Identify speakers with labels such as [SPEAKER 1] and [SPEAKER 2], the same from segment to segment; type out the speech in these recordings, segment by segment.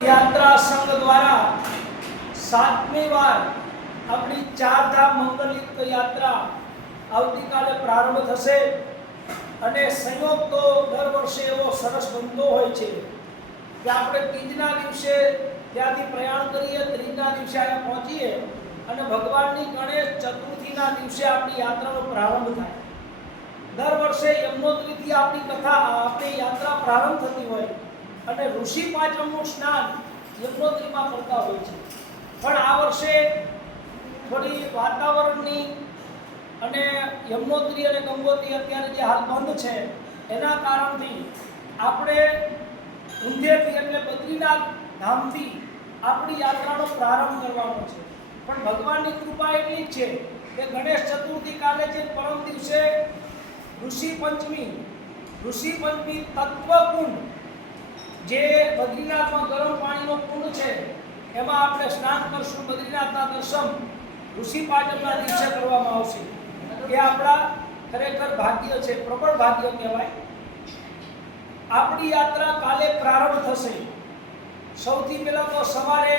[SPEAKER 1] યાત્રા સંઘ દ્વારા સાતમી વાર આપણી ચારધામ મંગલયુક્ત યાત્રા આવતીકાલે પ્રારંભ થશે અને સંયોગ તો દર વર્ષે એવો સરસ બનતો હોય છે કે આપણે ત્રીજના દિવસે ત્યાંથી પ્રયાણ કરીએ, ત્રીજના દિવસે અહીંયા પહોંચીએ અને ભગવાનની ગણેશ ચતુર્થીના દિવસે આપણી યાત્રાનો પ્રારંભ થાય. દર વર્ષે યમનોત્રીથી આપણી કથા, આપણી યાત્રા પ્રારંભ થતી હોય અને ઋષિ પાંચમનું સ્નાન યમનોત્રીમાં કરતા હોય છે. પણ આ વર્ષે થોડી વાતાવરણની અને યમનોત્રી અને ગંગોત્રી અત્યારે જે હાલ બંધ છે, એના કારણથી આપણે ઊંધેથી એટલે બદ્રીનાથ ધામથી આપણી યાત્રાનો પ્રારંભ કરવાનો છે. પણ ભગવાનની કૃપા એટલી જ છે કે ગણેશ ચતુર્થી કાલે જે પરમ દિવસે ઋષિ પંચમી ઋષિ પંચમી તત્વકુંડ જે બદ્રીનાથમાં ગરમ પાણીનો કુંડ છે, એમાં આપણે સ્નાન કરશું, બદ્રીનાથના દર્શન ઋષિ પાટણના દિવસે કરવામાં આવશે. એ આપણા ખરેખર ભાગ્ય છે, પ્રબળ ભાગ્ય કહેવાય. આપણી યાત્રા કાલે પ્રારંભ થશે. સૌથી પહેલાં તો સવારે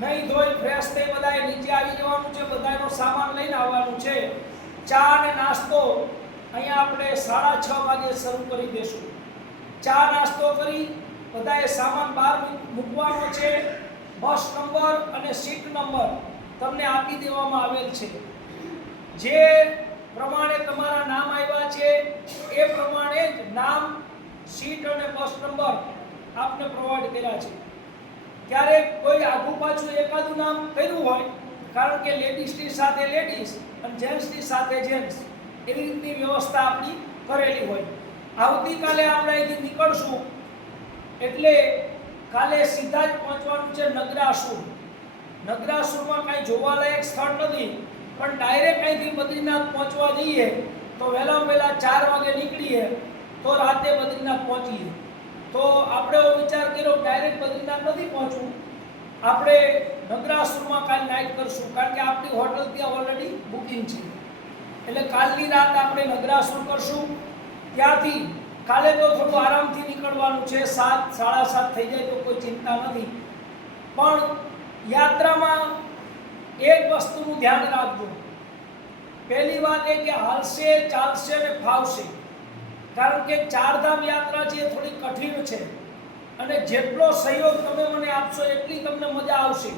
[SPEAKER 1] નહીં ધોઈ ફ્રેશ થઈ બધાએ નીચે આવી જવાનું છે બધાનો સામાન લઈને આવવાનું છે. ચા અને નાસ્તો અહીંયા આપણે સાડા છ વાગે શરૂ કરી દેશું. ચા નાસ્તો કરી, બધાએ સામાન બહાર મૂકવાનો છે. બસ નંબર અને સીટ નંબર તમને આપી દેવામાં આવેલ છે. જે પ્રમાણે તમારા નામ આવ્યા છે, એ પ્રમાણે જ નામ, સીટ અને બસ નંબર આપને પ્રોવાઈડ કર્યા છે. ક્યારેક કોઈ આગુ પાછું એકાદું નામ કર્યું હોય, કારણ કે લેડીઝની સાથે લેડીઝ અને જેન્ટ્સની સાથે જેન્ટ્સ એવી રીતની વ્યવસ્થા આપણી કરેલી હોય. આવતીકાલે આપણે અહીંથી નીકળશું. એટલે કાલે સીધા જ પહોંચવાનું છે નગરાસુર. નગરાસુરમાં કાંઈ જોવાલાયક સ્થળ નથી, પણ ડાયરેક્ટ અહીંથી બદ્રીનાથ પહોંચવા જઈએ તો વહેલા વહેલા ચાર વાગે નીકળીએ તો રાતે બદ્રીનાથ પહોંચીએ. તો આપણે એવો વિચાર કર્યો, ડાયરેક્ટ બદ્રીનાથ નથી પહોંચવું. આપણે નગરાસુરમાં કાલ નાઇટ કરશું, કારણ કે આપણી હોટલ ત્યાં ઓલરેડી બુકિંગ છે. એટલે કાલની રાત આપણે નગરાસુર કરશું. ત્યાંથી કાલે તો થોડું આરામથી નીકળવાનું છે, સાત, સાડા સાત થઈ જાય તો કોઈ ચિંતા નથી. પણ યાત્રામાં એક વસ્તુનું ધ્યાન રાખજો. પહેલી વાત એ કે હાલશે, ચાલશે ને ફાવશે. કારણ કે ચારધામ યાત્રા છે થોડી કઠિન છે. અને જેટલો સહયોગ તમે મને આપશો, એટલી તમને મજા આવશે.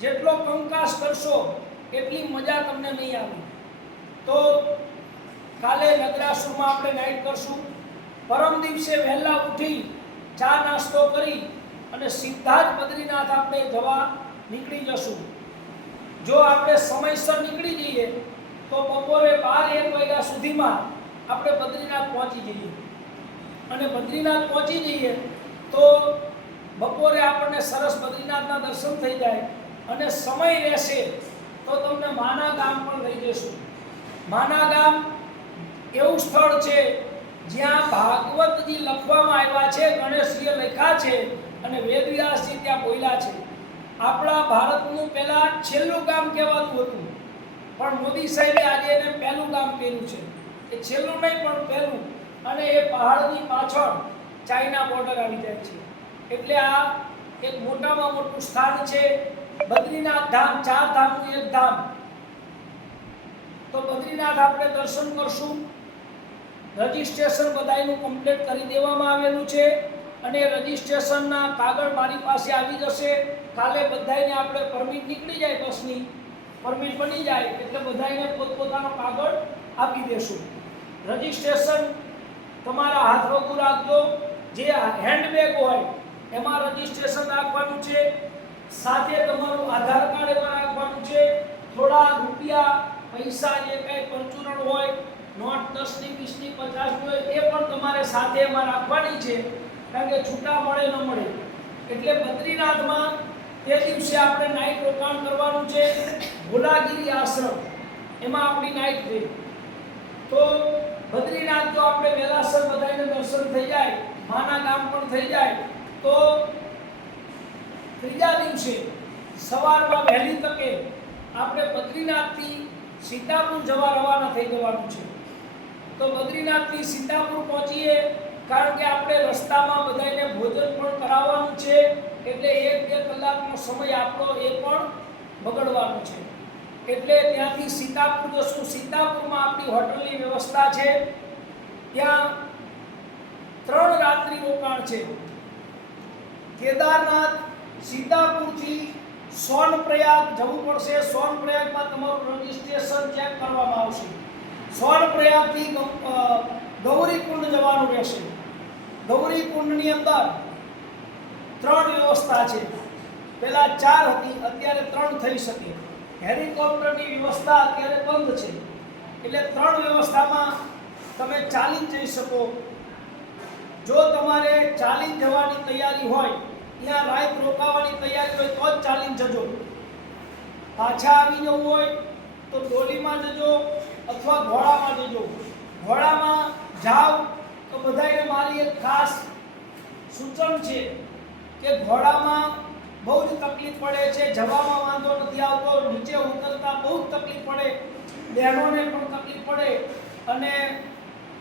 [SPEAKER 1] જેટલો કંકાસ કરશો, એટલી મજા તમને નહીં આવે. તો કાલે નગરાસુરમાં આપણે નાઇટ કરશું. પરમ દિવસે વહેલા ઉઠી ચા નાસ્તો કરી અને સીધા જ બદ્રીનાથ આપણે જવા નીકળી જશું. જો આપણે સમયસર નીકળી જઈએ, તો બપોરે બાર એક વાગ્યા સુધીમાં આપણે બદ્રીનાથ પહોંચી જઈએ. અને બદ્રીનાથ પહોંચી જઈએ તો બપોરે આપણને સરસ બદ્રીનાથના દર્શન થઈ જાય અને સમય રહેશે તો તમને માના ગામ પણ લઈ જઈશું માના ગામ એવું સ્થળ છે જ્યાં ભાગવતજી લખવામાં આવ્યા છે, ગણેશજીએ લખ્યા છે અને વેદવ્યાસજી ત્યાં બોલ્યા છે. આપણા ભારતનું પહેલાં છેલ્લું ગામ કહેવાતું હતું, પણ મોદી સાહેબે આજે એને પહેલું ગામ પહેર્યું છે. એ છેલ્લું નહીં, પણ પહેલું. અને એ પહાડની પાછળ ચાઇના બોર્ડર આવી જાય છે. એટલે આ એક મોટામાં મોટું સ્થાન છે, બદ્રીનાથ ધામ, ચાર ધામનું એક ધામ. તો બદ્રીનાથ આપણે દર્શન કરશું. રજિસ્ટ્રેશન બધાયનું કમ્પ્લીટ કરી દેવામાં આવેલું છે અને રજિસ્ટ્રેશનના કાગળ મારી પાસે આવી જશે. કાલે બધાયને આપણે પરમિટ નીકળી જાય બસની. પરમિટ બની જાય એટલે બધાને પોતપોતાનો કાગળ આપી દેશું. રજિસ્ટ્રેશન તમારા હાથ વગું રાખજો. જે હેન્ડબેગ હોય એમાં રજિસ્ટ્રેશન રાખવાનું છે. સાથે તમારું આધાર કાર્ડ એમાં રાખવાનું છે. થોડા રૂપિયા પૈસા જે કંઈ પરચુરણ હોય નોટ દસની, વીસની પચાસની હોય, એ પણ તમારે સાથે એમાં રાખવાની છે, કારણ કે છૂટા મળે, ન મળે. એટલે બદ્રીનાથમાં તે દિવસે આપણે નાઇટ રોકાણ કરવાનું છે, ભોલાગીરી આશ્રમ. એમાં આપણી નાઇટ રહે તો બદ્રીનાથ જો આપણે વેલાસર બધાને દર્શન થઈ જાય, માના ગામ પણ થઈ જાય. તો ત્રીજા દિવસે સવારમાં વહેલી તકે આપણે બદ્રીનાથથી સીતાપુર જવા રવાના થઈ જવાનું છે. તો બદ્રીનાથથી સીતાપુર પહોંચીએ. કારણ કે આપણે રસ્તામાં બધાને ભોજન પણ કરાવવાનું છે. એટલે એક બે કલાકનો સમય આપણો એ પણ બગડવાનો છે. એટલે ત્યાંથી સીતાપુર જશું. સીતાપુરમાં આપણી હોટલની વ્યવસ્થા છે. ત્યાં ત્રણ રાત્રિ રોકાણ છે. કેદારનાથ, સીતાપુરથી સોનપ્રયાગ જવું પડશે. સોનપ્રયાગમાં તમારું રજિસ્ટ્રેશન ચેક કરવામાં આવશે. અ, ગૌરીકુંડ જવાનું રહેશે. ગૌરીકુંડની અંદર ત્રણ વ્યવસ્થા છે. પહેલાં ચાર હતી અત્યારે ત્રણ થઈ શકે. હેલિકોપ્ટરની વ્યવસ્થા અત્યારે બંધ છે. એટલે ત્રણ વ્યવસ્થામાં તમે ચાલી જઈ શકો. જો તમારે ચાલી જવાની તૈયારી હોય ત્યાં રાત રોકાવાની તૈયારી હોય તો જ ચાલીને જજો. પાછા આવી જવું હોય તો ડોલીમાં જજો. અથવા ઘોડામાં જજો. ઘોડામાં જાવ તો બધાને મારી એક ખાસ સૂચન છે કે ઘોડામાં બહુ જ તકલીફ પડે છે, જવામાં વાંધો નથી આવતો, નીચે ઉતરતા બહુ જ તકલીફ પડે, બહેનોને પણ તકલીફ પડે અને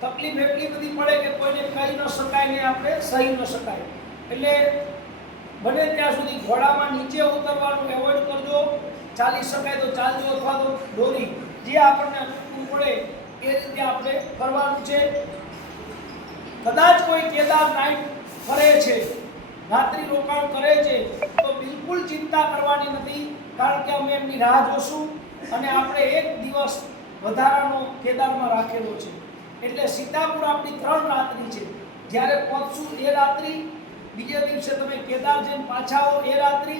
[SPEAKER 1] તકલીફ એટલી બધી પડે કે કોઈને કહી ન શકાય ને આપણે સહી ન શકાય. એટલે બને ત્યાં સુધી ઘોડામાં નીચે ઉતરવાનું એવોઇડ કરજો, ચાલી શકાય તો ચાલજો અથવા તો દોરી. જે આપણને અનુકૂળ પડે એ રીતે આપણે કરવાનું છે. કદાચ કોઈ કેદાર નાઇટ ફરે છે, રાત્રિ રોકાણ કરે છે, તો બિલકુલ ચિંતા કરવાની નથી, કારણ કે અમે એમની રાહ જોશું અને આપણે એક દિવસ વધારાનો કેદારમાં રાખેલો છે. એટલે સીતાપુર આપણી ત્રણ રાત્રિ છે. જ્યારે પહોંચશું એ રાત્રિ, બીજે દિવસે તમે કેદાર જેમ પાછા આવો એ રાત્રિ,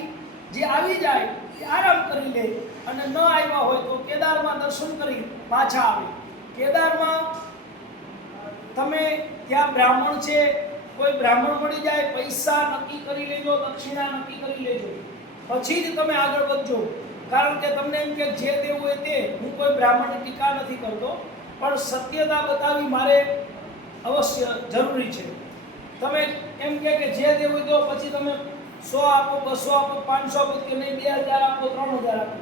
[SPEAKER 1] જે આવી જાય આરામ કરી લે અને ન આવ્યા હોય તો કેદારમાં દર્શન કરી પાછા આવે. કેદારમાં તમે ત્યાં બ્રાહ્મણ છે, કોઈ બ્રાહ્મણ મળી જાય, પૈસા નક્કી કરી લેજો, દક્ષિણા નક્કી કરી લેજો. પછી જ તમે આગળ વધજો. કારણ કે તમને એમ કે જે દેવું હોય તે. હું કોઈ બ્રાહ્મણની ટીકા નથી કરતો, પણ સત્યતા બતાવવી મારે અવશ્ય જરૂરી છે. તમે એમ કે જે દેવું તો પછી તમે સો આપો, બસો આપો, પાંચસો આપો, કે નહીં, બે હજાર આપો, ત્રણ હજાર આપો.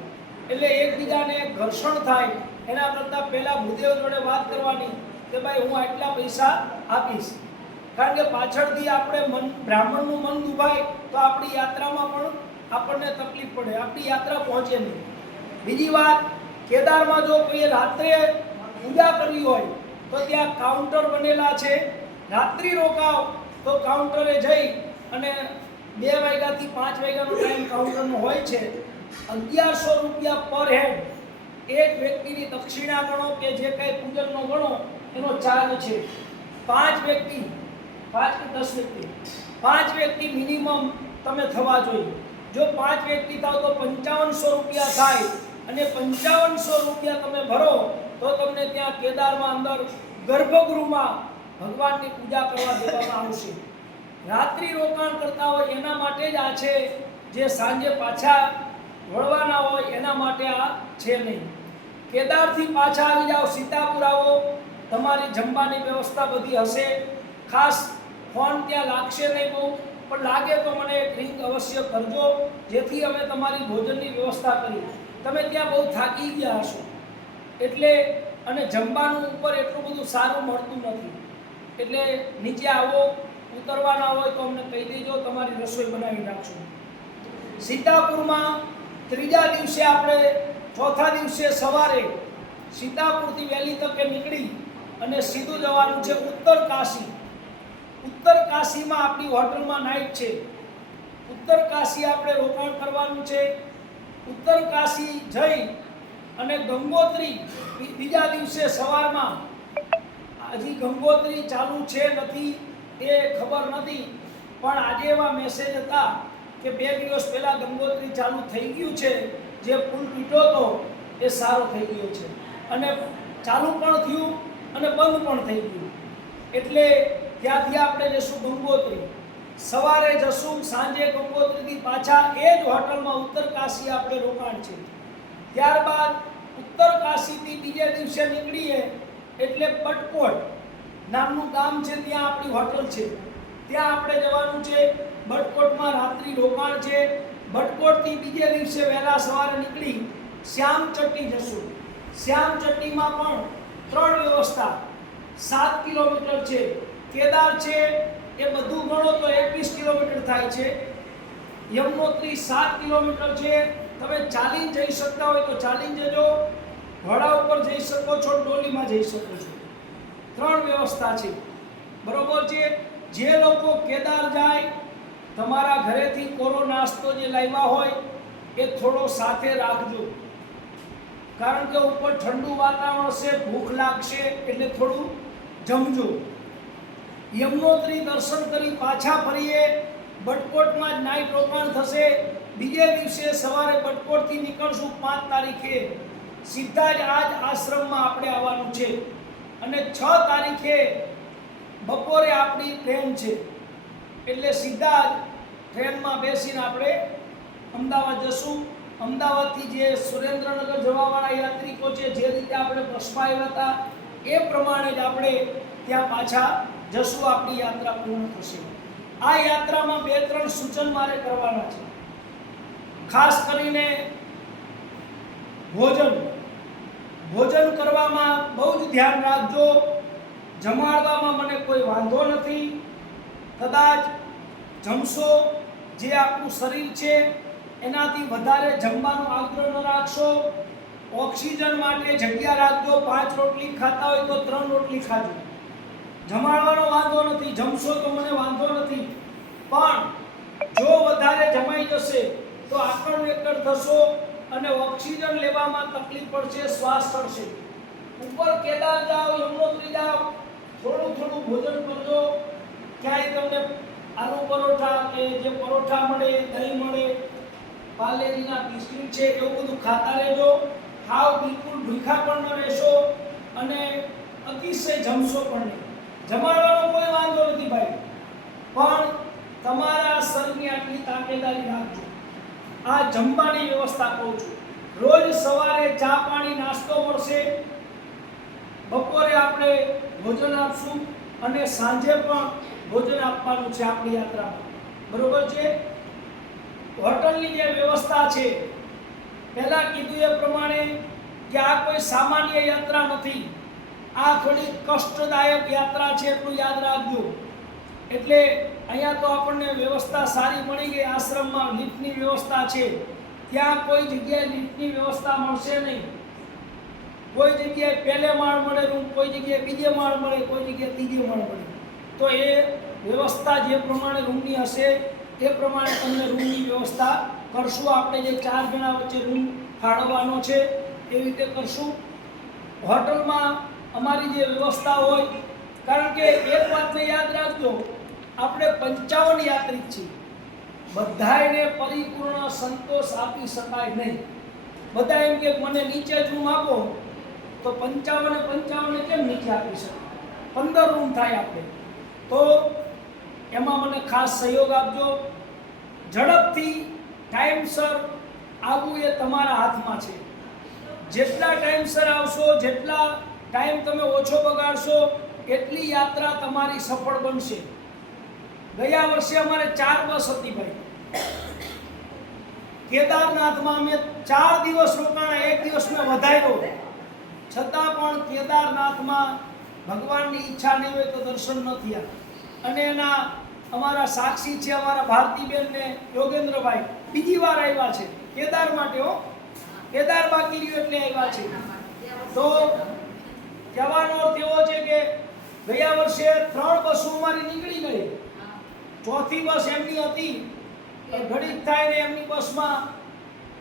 [SPEAKER 1] એટલે એકબીજાને ઘર્ષણ થાય, એના કરતાં પહેલાં ભૂદેવ જોડે વાત કરવાની કે ભાઈ હું આટલા પૈસા આપીશ. કારણ કે પાછળથી આપણે મન, બ્રાહ્મણનું મન દુભાય, તો આપણી યાત્રામાં પણ આપણને તકલીફ પડે, આપણી યાત્રા પહોંચે નહીં. બીજી વાત, કેદારમાં જો કોઈએ રાત્રે પૂજા કરવી હોય, તો ત્યાં કાઉન્ટર બનેલા છે. રાત્રિ રોકાવ, તો કાઉન્ટરે જઈ અને બે વાગ્યાથી પાંચ વાગ્યાનો ટાઈમ કાઉન્ટરનો હોય છે. અગિયારસો રૂપિયા પર હેડ એક વ્યક્તિની દક્ષિણા ગણો કે જે કંઈ પૂજનનો ગણો, એનો ચાર્જ છે. પાંચ વ્યક્તિ, પાંચ કે દસ વ્યક્તિ. પાંચ વ્યક્તિ મિનિમમ તમે થવા જોઈએ. જો પાંચ વ્યક્તિ થાવ તો પંચાવનસો રૂપિયા થાય અને પંચાવનસો રૂપિયા તમે ભરો તો તમને ત્યાં કેદારમાં અંદર ગર્ભગૃહમાં ભગવાનની પૂજા કરવા દેવામાં આવશે. રાત્રિ રોકાણ કરતા હોય એના માટે જ આ છે જે સાંજે પાછા વળવાના હોય એના માટે આ છે નહીં. કેદારથી પાછા આવી જાઓ, સીતાપુર આવો, તમારી જમવાની વ્યવસ્થા બધી હશે. ખાસ ફોન ત્યાં લાગશે નહીં બહુ, પણ લાગે તો મને રિંગ અવશ્ય કરજો, જેથી અમે તમારી ભોજનની વ્યવસ્થા કરી. તમે ત્યાં બહુ થાકી ગયા હશો. એટલે અને જમવાનું ઉપર એટલું બધું સારું મળતું નથી. એટલે નીચે આવો ઉતરવાના હોય તો અમને કહી દેજો, તમારી રસોઈ બનાવી નાખશું. સીતાપુરમાં ત્રીજા દિવસે આપણે ચોથા દિવસે સવારે સીતાપુરથી વહેલી તકે નીકળી અને સીધું જવાનું છે ઉત્તર કાશી. ઉત્તર કાશીમાં આપણી હોટલમાં નાઇટ છે. ઉત્તર કાશી આપણે રોકાણ કરવાનું છે. ઉત્તર કાશી જઈ અને ગંગોત્રી બીજા દિવસે સવારમાં. હજી ગંગોત્રી ચાલુ છે, નથી. એ ખબર નથી. પણ આજે એવા મેસેજ હતા કે બે દિવસ પહેલાં ગંગોત્રી ચાલુ થઈ ગયું છે. જે પુલ તૂટ્યો હતો, એ સારો થઈ ગયો છે. અને ચાલુ પણ થયું અને બંધ પણ થઈ ગયું. એટલે ત્યાંથી આપણે જશું ગંગોત્રી. સવારે જશું સાંજે ગંગોત્રીથી પાછા એ જ હોટલમાં ઉત્તર કાશી આપણે રોકાણ છે. ત્યારબાદ ઉત્તર કાશીથી બીજે દિવસે નીકળીએ એટલે બટકોટ નામનું ગામ છે, ત્યાં આપણી હોટલ છે. ત્યાં આપણે જવાનું છે, બટકોટમાં રાત્રિ રોકાણ છે. બટકોટથી બીજે દિવસે વહેલા સવારે નીકળી શ્યામચટ્ટી જશું. શ્યામચટ્ટીમાં પણ ત્રણ વ્યવસ્થા. સાત કિલોમીટર છે, કેદાર છે, એ બધું ગણો તો એકવીસ કિલોમીટર થાય છે. યમનોત્રી સાત કિલોમીટર છે. તમે ચાલીને જઈ શકતા હોય તો ચાલીને જજો. ઘોડા ઉપર જઈ શકો છો, ડોલીમાં જઈ શકો છો. ત્રણ વ્યવસ્થા છે. બરોબર છે? જે લોકો કેદાર જાય, તમારા ઘરેથી કોરો નાસ્તો જે લાવ્યા હોય, એ થોડો સાથે રાખજો. કારણ કે ઉપર ઠંડુ વાતાવરણ હશે, ભૂખ લાગશે, એટલે થોડું જમજો. યમનોત્રી દર્શન કરી પાછા ફરીએ, બટકોટમાં જ નાઈટ રોકાણ થશે. બીજે દિવસે સવારે બટકોટથી નીકળશું પાંચ તારીખે. સીધા જ આજ આશ્રમમાં આપણે આવવાનું છે. અને છ તારીખે બપોરે આપણી ટ્રેન છે. એટલે સીધા ટ્રેનમાં બેસીને આપણે અમદાવાદ જશું. અમદાવાદથી જે સુરેન્દ્રનગર જવાવાળા યાત્રિકો છે, જે રીતે આપણે બસમાં હતા, એ પ્રમાણે જ આપણે ત્યાં પાછા જશું, આપણી યાત્રા પૂર્ણ થશે. આ યાત્રામાં બે ત્રણ સૂચન મારે કરવાના છે. ખાસ કરીને ભોજન. ભોજન કરવામાં બહુ જ ધ્યાન રાખજો. જમાડવામાં મને કોઈ વાંધો નથી. કદાચ જમશો, જે આપણું શરીર છે, એનાથી વધારે જમવાનો આગ્રહ ન રાખશો. ઓક્સિજન માટે જગ્યા રાખજો. પાંચ રોટલી ખાતા હોય તો ત્રણ રોટલી ખાજો. જમાડવાનો વાંધો નથી. જમશો તો મને વાંધો નથી. પણ જો વધારે જમાઈ જશે, તો આકળ વેકળ થશો. અને ઓક્સિજન લેવામાં તકલીફ પડશે, શ્વાસ ચડશે ઉપર કેદાર જાઓ, યમનોત્રી જાઓ, થોડું થોડું ભોજન કરજો. ક્યાંય તમને આલુ પરોઠા કે જે પરોઠા મળે, દહીં મળે પાર્લેજીના બિસ્કિટ છે એવું બધું ખાતા રહેજો. ખાવ બિલકુલ ભૂખા પણ ન રહેશો અને અતિશય જમશો પણ નહીં. જમાડવાનો કોઈ વાંધો નથી ભાઈ. પણ તમારા શરીરની આટલી તાકેદારી રાખજો. આ જમવાની વ્યવસ્થા કહું છું. રોજ સવારે ચા પાણી નાસ્તો મળશે. બપોરે આપણે ભોજન આપશું અને સાંજે પણ ભોજન આપવાનું છે આપણી યાત્રામાં. બરોબર છે? હોટલની જે વ્યવસ્થા છે, પહેલાં કીધું એ પ્રમાણે કે આ કોઈ સામાન્ય યાત્રા નથી. આ થોડી કષ્ટદાયક યાત્રા છે એટલું યાદ રાખજો. એટલે અહીંયા તો આપણને વ્યવસ્થા સારી મળી ગઈ. આશ્રમમાં લિફ્ટની વ્યવસ્થા છે. ત્યાં કોઈ જગ્યાએ લિફ્ટની વ્યવસ્થા મળશે નહીં. કોઈ જગ્યાએ પહેલે માળ મળે રૂમ, કોઈ જગ્યાએ બીજે માળ મળે, કોઈ જગ્યાએ ત્રીજે માળ મળે. તો એ વ્યવસ્થા જે પ્રમાણે રૂમની હશે, તે પ્રમાણે તમને રૂમની વ્યવસ્થા કરશું. આપણે જે ચાર જણા વચ્ચે રૂમ ફાળવવાનો છે, એ રીતે કરશું. હોટલમાં અમારી જે વ્યવસ્થા હોય, કારણ કે એક વાતને યાદ રાખજો આપણે પંચાવન યાત્રિક છીએ. બધાને પરિપૂર્ણ સંતોષ આપી શકાય નહીં. બધા એમ કે મને નીચે જ રૂમ આપો, તો પંચાવન પંચાવન કેમ નીચે આપી શકાય? પંદર રૂમ થાય આપણે. તો એમાં મને ખાસ સહયોગ આપજો. ઝડપથી ટાઈમસર આવવું એ તમારા હાથમાં છે. જેટલા ટાઈમસર આવશો, જેટલા ટાઈમ તમે ઓછો બગાડશો, એટલી યાત્રા તમારી સફળ બનશે. ગયા વર્ષે અમારે ચાર બસ હતી ભાઈ. કેદારનાથમાં અમે ચાર દિવસ રોકાણા, એક દિવસ મેં વધાર્યો. છતાં પણ કેદારનાથમાં ભગવાનની ઈચ્છા નહીં હોય તો દર્શન ન થયા. અને એના અમારા સાક્ષી છે, અમારા ભારતીબેન ને યોગેન્દ્રભાઈ, બીજી વાર આવ્યા છે. કેદાર માટે હો. કેદાર બાકી રહ્યું એટલે આવ્યા છે. તો કહેવાનો અર્થ એવો છે કે ગયા વર્ષે ત્રણ બસો અમારી નીકળી ગઈ. ચોથી બસ એમની હતી. ઘડી થાય ને એમની બસમાં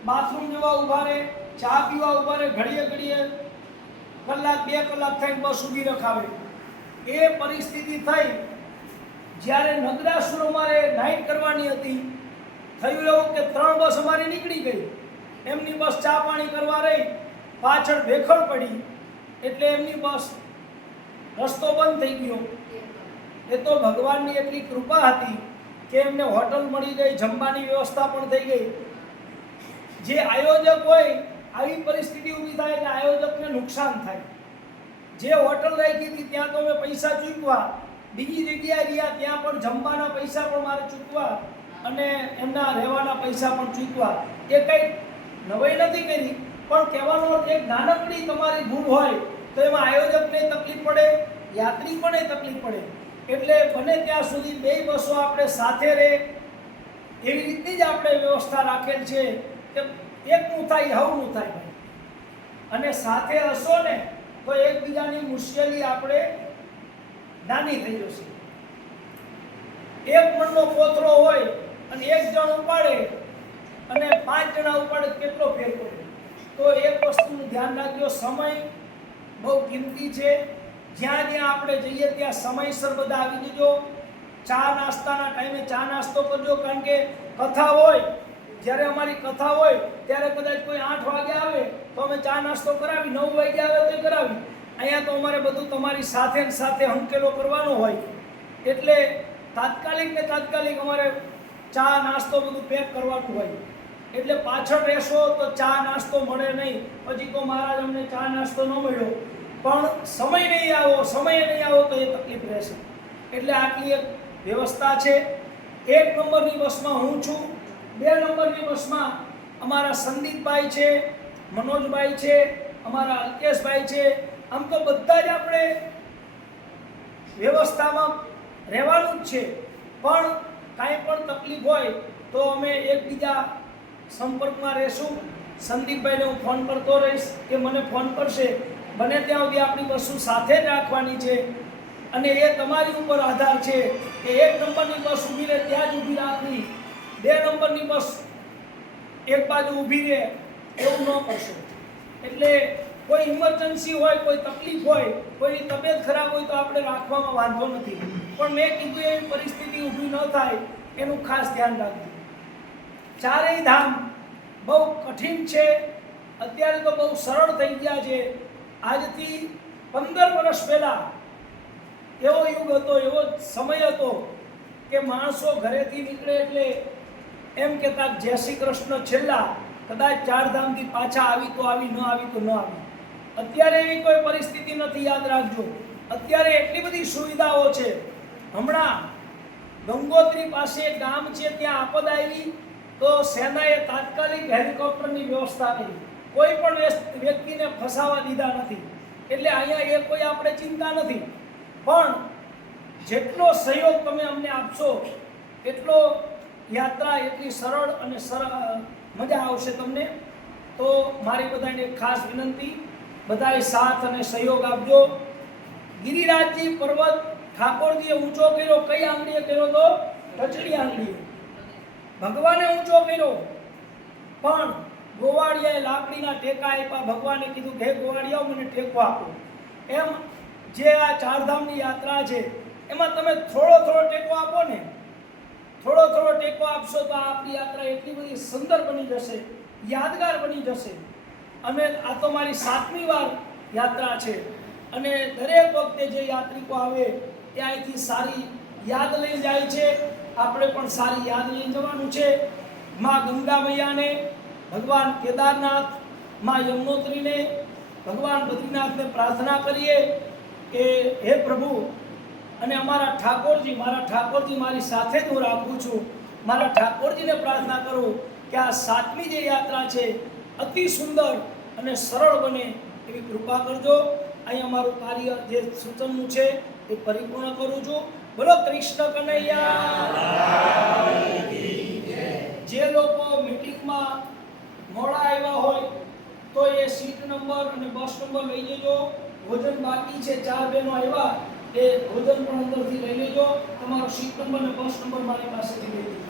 [SPEAKER 1] બાથરૂમ જવા ઊભા રહે, ચા પીવા ઊભા રહે, ઘડીએ ઘડીએ કલાક, બે કલાક થઈને બસ ઊભી રખાવે. એ પરિસ્થિતિ થઈ. જ્યારે નગરાસુર અમારે નાઇટ કરવાની હતી, થયું એવું કે ત્રણ બસ અમારી નીકળી ગઈ. એમની બસ ચા પાણી કરવા રહી, પાછળ ભેખડ પડી. એટલે એમની બસ રસ્તો બંધ થઈ ગયો. એ તો ભગવાનની એટલી કૃપા હતી કે એમને હોટલ મળી ગઈ, જમવાની વ્યવસ્થા પણ થઈ ગઈ. જે આયોજક હોય, આવી પરિસ્થિતિ ઊભી થાય એટલે આયોજકને નુકસાન થાય. જે હોટલ રાખી હતી, ત્યાં તો મેં પૈસા ચૂકવા. બીજી જગ્યાએ ગયા, ત્યાં પણ જમવાના પૈસા પણ મારે ચૂકવા અને એમના રહેવાના પૈસા પણ ચૂકવા. એ કંઈ નવાઈ નથી કરી, પણ કહેવાનો એક નાનકડી તમારી ભૂલ હોય, તો એમાં આયોજકને તકલીફ પડે યાત્રિકોને તકલીફ પડે. એટલે બને ત્યાં સુધી બે બસો આપણે સાથે રહે. એવી રીતની જ આપણે વ્યવસ્થા રાખેલ છે કે એકનું થાય હવનું થાય અને સાથે હશો ને તો એકબીજાની મુશ્કેલી આપણે નાની થઈ જશે. એક મણનો કોથરો હોય અને એક જણ ઉપાડે અને પાંચ જણા ઉપાડે કેટલો ફેર પડે. તો એક વસ્તુનું ધ્યાન રાખજો. સમય બહુ કિંમતી છે. જ્યાં જ્યાં આપણે જઈએ ત્યાં સમયસર બધા આવી જજો. ચા નાસ્તાના ટાઈમે ચા નાસ્તો કરજો, કારણ કે કથા હોય, જ્યારે અમારી કથા હોય, ત્યારે કદાચ કોઈ આઠ વાગે આવે, તો અમે ચા નાસ્તો કરાવી, નવ વાગે આવે તો કરાવી. અહીંયા તો અમારે બધું તમારી સાથે સાથે હંકેલો કરવાનો હોય. એટલે તાત્કાલિક ને તાત્કાલિક અમારે ચા નાસ્તો બધું પેક કરવાનું હોય. એટલે પાછળ રહેશો તો ચા નાસ્તો મળે નહીં. પછી તો મહારાજ અમને ચા નાસ્તો ન મળ્યો. પણ સમય નહીં આવો, સમય નહીં આવો તો એ તકલીફ રહેશે. એટલે આટલી એક વ્યવસ્થા છે. એક નંબરની બસમાં હું છું. બે નંબરની બસમાં અમારા સંદીપભાઈ છે, મનોજભાઈ છે, અમારા અલ્કેશભાઈ છે. આમ તો બધા જ આપણે વ્યવસ્થામાં રહેવાનું જ છે. પણ કાંઈ પણ તકલીફ હોય તો અમે એકબીજા સંપર્કમાં રહેશું. સંદીપભાઈને હું ફોન કરતો રહીશ કે મને ફોન કરશે. બને ત્યાં સુધી આપણી બસો સાથે જ રાખવાની છે. અને એ તમારી ઉપર આધાર છે કે એક નંબરની બસ ઊભી રહે ત્યાં જ ઊભી રાખવી. બે નંબરની બસ એક બાજુ ઊભી રહે એવું ન કરશો. એટલે કોઈ ઇમરજન્સી હોય, કોઈ તકલીફ હોય, કોઈની તબિયત ખરાબ હોય તો આપણે રાખવામાં વાંધો નથી. પણ મેં કીધું એવી પરિસ્થિતિ ઊભી ન થાય એનું ખાસ ધ્યાન રાખજો. ચારેય ધામ બહુ કઠિન છે. અત્યારે તો બહુ સરળ થઈ ગયા છે. આજથી પંદર વર્ષ પહેલાં એવો યુગ હતો, એવો સમય હતો કે માણસો ઘરેથી નીકળે એટલે એમ કહેતા જય શ્રી કૃષ્ણ છેલ્લા કદાચ ચારધામથી પાછા આવી તો આવી, ન આવી તો ન આવી. અત્યારે એવી કોઈ પરિસ્થિતિ નથી, યાદ રાખજો. અત્યારે એટલી બધી સુવિધાઓ છે. હમણાં ગંગોત્રી પાસે ગામ છે, ત્યાં આપદ આવી તો સેનાએ તાત્કાલિક હેલિકોપ્ટરની વ્યવસ્થા કરી. કોઈ પણ વ્યક્તિને ફસાવા દીધા નથી. એટલે અહીંયા એ કોઈ આપણે ચિંતા નથી. પણ જેટલો સહયોગ તમે અમને આપશો, એટલો યાત્રા એટલી સરળ અને સરળ મજા આવશે તમને. તો મારી બધાને ખાસ વિનંતી, બધાએ સાથ અને સહયોગ આપજો. ગિરિરાજજી પર્વત ઠાકોરજીએ ઊંચો કર્યો, કઈ આંગળીએ કર્યો તો? કચડી આંગળીએ. ભગવાને ઊંચો કર્યો. પણ ગોવાળિયાએ લાકડીના ટેકા આપ્યા. ભગવાને કીધું કે ગોવાળિયાઓ, મને ટેકો આપો. એમ જે આ ચારધામની યાત્રા છે, એમાં તમે થોડો થોડો ટેકો આપો ને, થોડો થોડો ટેકો આપશો તો આપણી યાત્રા એટલી બધી સુંદર બની જશે, યાદગાર બની જશે. અને આ તો મારી સાતમી વાર યાત્રા છે. અને દરેક વખતે જે યાત્રિકો આવે તે અહીંથી સારી યાદ લઈ જાય છે. આપણે પણ સારી યાદ લઈ જવાનું છે. માં ગંગા મૈયાને ભગવાન કેદારનાથમાં યમનોત્રીને ભગવાન બદ્રીનાથને પ્રાર્થના કરીએ કે હે પ્રભુ અને અમારા ઠાકોરજી મારા ઠાકોરજી મારી સાથે જ હું રાખું છું. મારા ઠાકોરજીને પ્રાર્થના કરું કે આ સાતમી જે યાત્રા છે અતિ સુંદર અને સરળ બને એવી કૃપા કરજો. અહીં અમારું કાર્ય જે સૂચનનું છે એ પરિપૂર્ણ કરું છું. બોલો કૃષ્ણ કનૈયા. જે લોકો મીટિંગમાં મોડા આવ્યા હોય તો એ સીટ નંબર અને બસ નંબર લઈ લેજો. ભોજન બાકી છે, ચાર બહેનો આવ્યા, એ ભોજન પણ અંદરથી લઈ લેજો. તમારો સીટ નંબર અને બસ નંબર મારી પાસેથી લઈ લેજો.